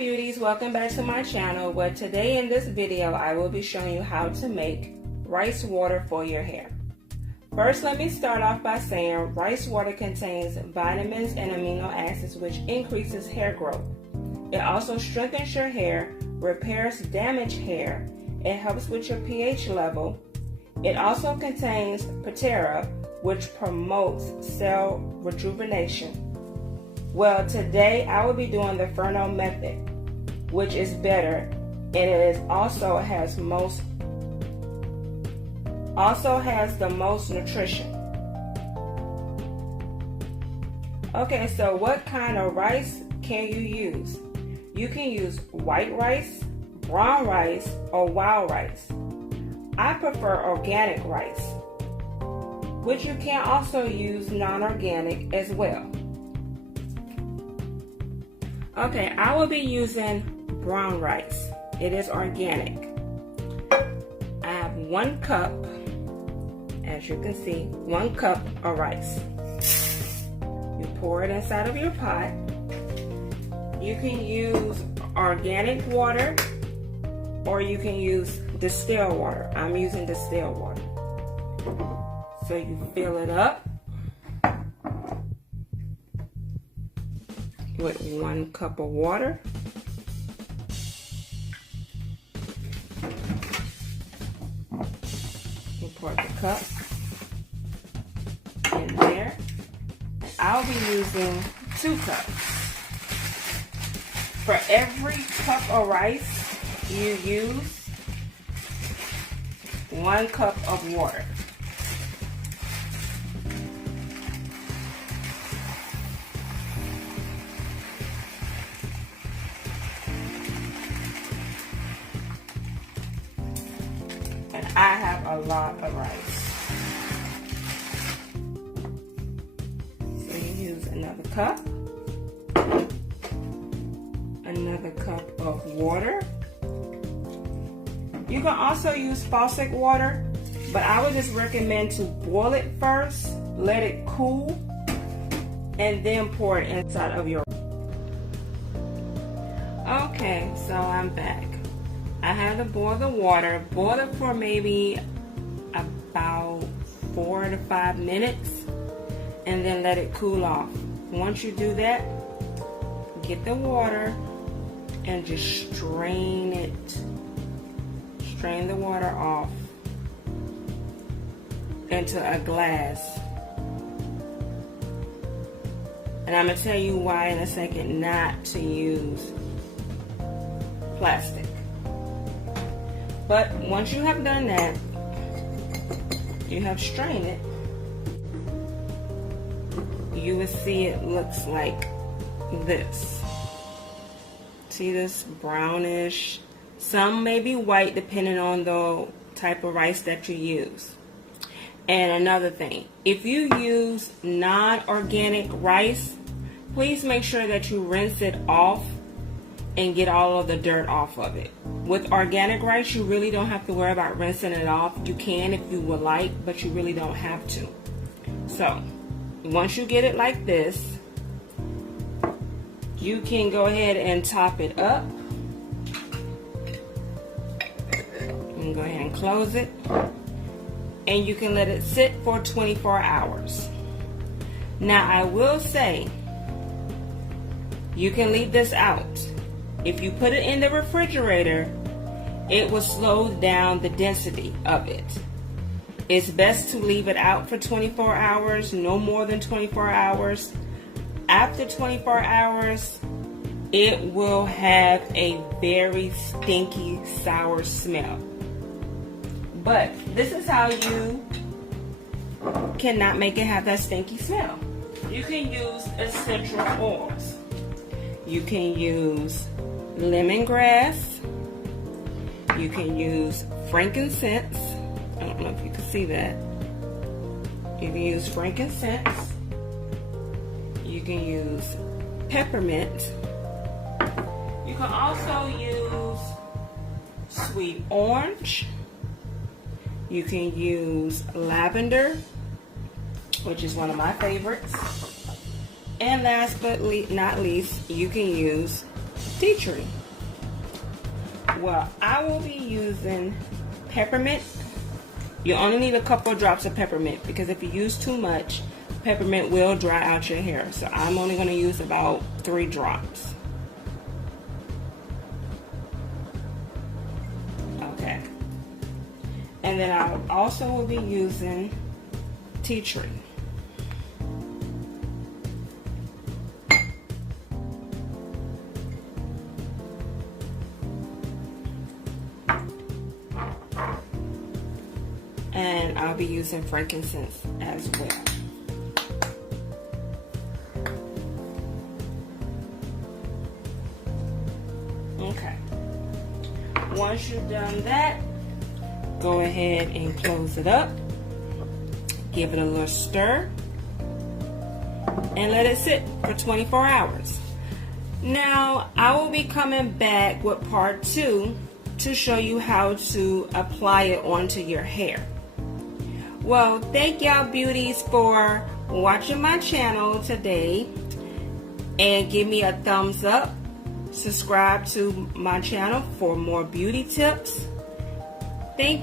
beauties, welcome back to my channel. Well, today in this video I will be showing you how to make rice water for your hair. First, let me start off by saying rice water contains vitamins and amino acids which increases hair growth. It also strengthens your hair, repairs damaged hair, it helps with your pH level. It also contains patera, which promotes cell rejuvenation. Well, today I will be doing the Ferno method, which is better, and it is also has the most nutrition. Okay, so what kind of rice can you use? You can use white rice, brown rice, or wild rice. I prefer organic rice, which you can also use non-organic as well. Okay, I will be using brown rice. It is organic. I have 1 cup, as you can see, 1 cup of rice. You pour it inside of your pot. You can use organic water or you can use distilled water. I'm using distilled water. So you fill it up with 1 cup of water. You pour the cup in there. I'll be using 2 cups. For every cup of rice, you use 1 cup of water. And I have a lot of rice. So you use another cup. Another cup of water. You can also use faucet water, but I would just recommend to boil it first, let it cool, and then pour it inside of your. Okay, so I'm back. I had to boil the water. Boil it for maybe about 4 to 5 minutes, and then let it cool off. Once you do that, get the water and just strain it. Strain the water off into a glass. And I'm going to tell you why in a second not to use plastic. But once you have done that, you have strained it, you will see it looks like this. See this brownish? Some may be white depending on the type of rice that you use. And another thing, if you use non-organic rice, please make sure that you rinse it off and get all of the dirt off of it. With organic rice, you really don't have to worry about rinsing it off. You can if you would like, but you really don't have to. So, once you get it like this, you can go ahead and top it up. You can go ahead and close it. And you can let it sit for 24 hours. Now, I will say, you can leave this out. If you put it in the refrigerator, it will slow down the density of it. It's best to leave it out for 24 hours, no more than 24 hours. After 24 hours, it will have a very stinky, sour smell. But this is how you cannot make it have that stinky smell. You can use essential oils. You can use lemongrass. You can use frankincense. I don't know if you can see that. You can use frankincense. You can use peppermint. You can also use sweet orange. You can use lavender, which is one of my favorites. And last but not least, you can use tea tree. Well, I will be using peppermint. You only need a couple of drops of peppermint because if you use too much, peppermint will dry out your hair. So I'm only going to use about 3 drops. Okay. And then I also will be using tea tree. And I'll be using frankincense as well. Okay. Once you've done that, go ahead and close it up. Give it a little stir. And let it sit for 24 hours. Now, I will be coming back with part 2 to show you how to apply it onto your hair. Well, thank y'all beauties for watching my channel today, and give me a thumbs up. Subscribe to my channel for more beauty tips. Thank you.